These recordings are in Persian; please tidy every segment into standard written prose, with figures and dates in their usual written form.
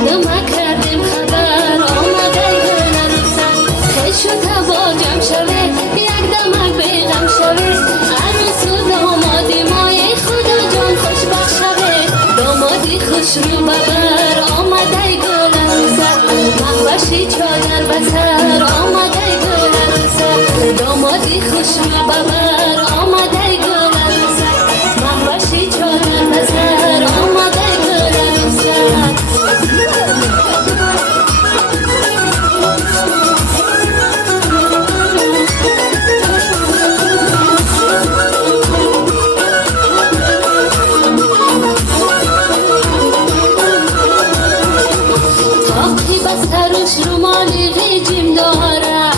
مردم کردیم خبر آمده گل عروسک خوش و تبا جمع شوه یک دمک بیغم شوه عروس و دامادی مای خدا جان خوشبخت شوه دامادی خوش رو ببر آمده گل عروسک مخوشی چادر بسر آمده گل عروسک دامادی خوش رو ببر آمده گل عروسک مخوشی چادر بسر آمده گل عروسک تاقی بستروش رومالی غیجیم داره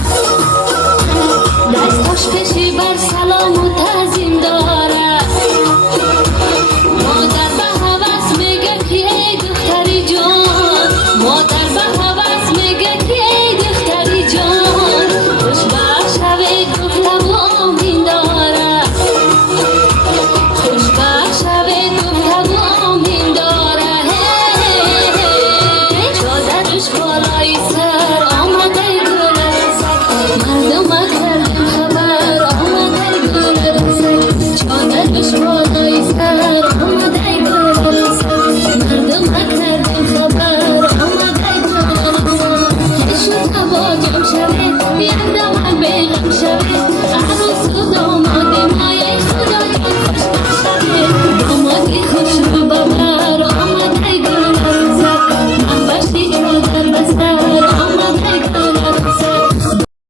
دستاش کشی بر سلام و تعظیم داره مادر به هوس میگه که ای دختری جان مادر به هوس میگه که ای دختری جان خوشبخت شوی گفته و آمین داره خوشبخت شوی گفته و آمین داره چادرش بالای سر آمده گل عروسک مردم کردیم خبر آمده گل عروسک چادرش بالای سر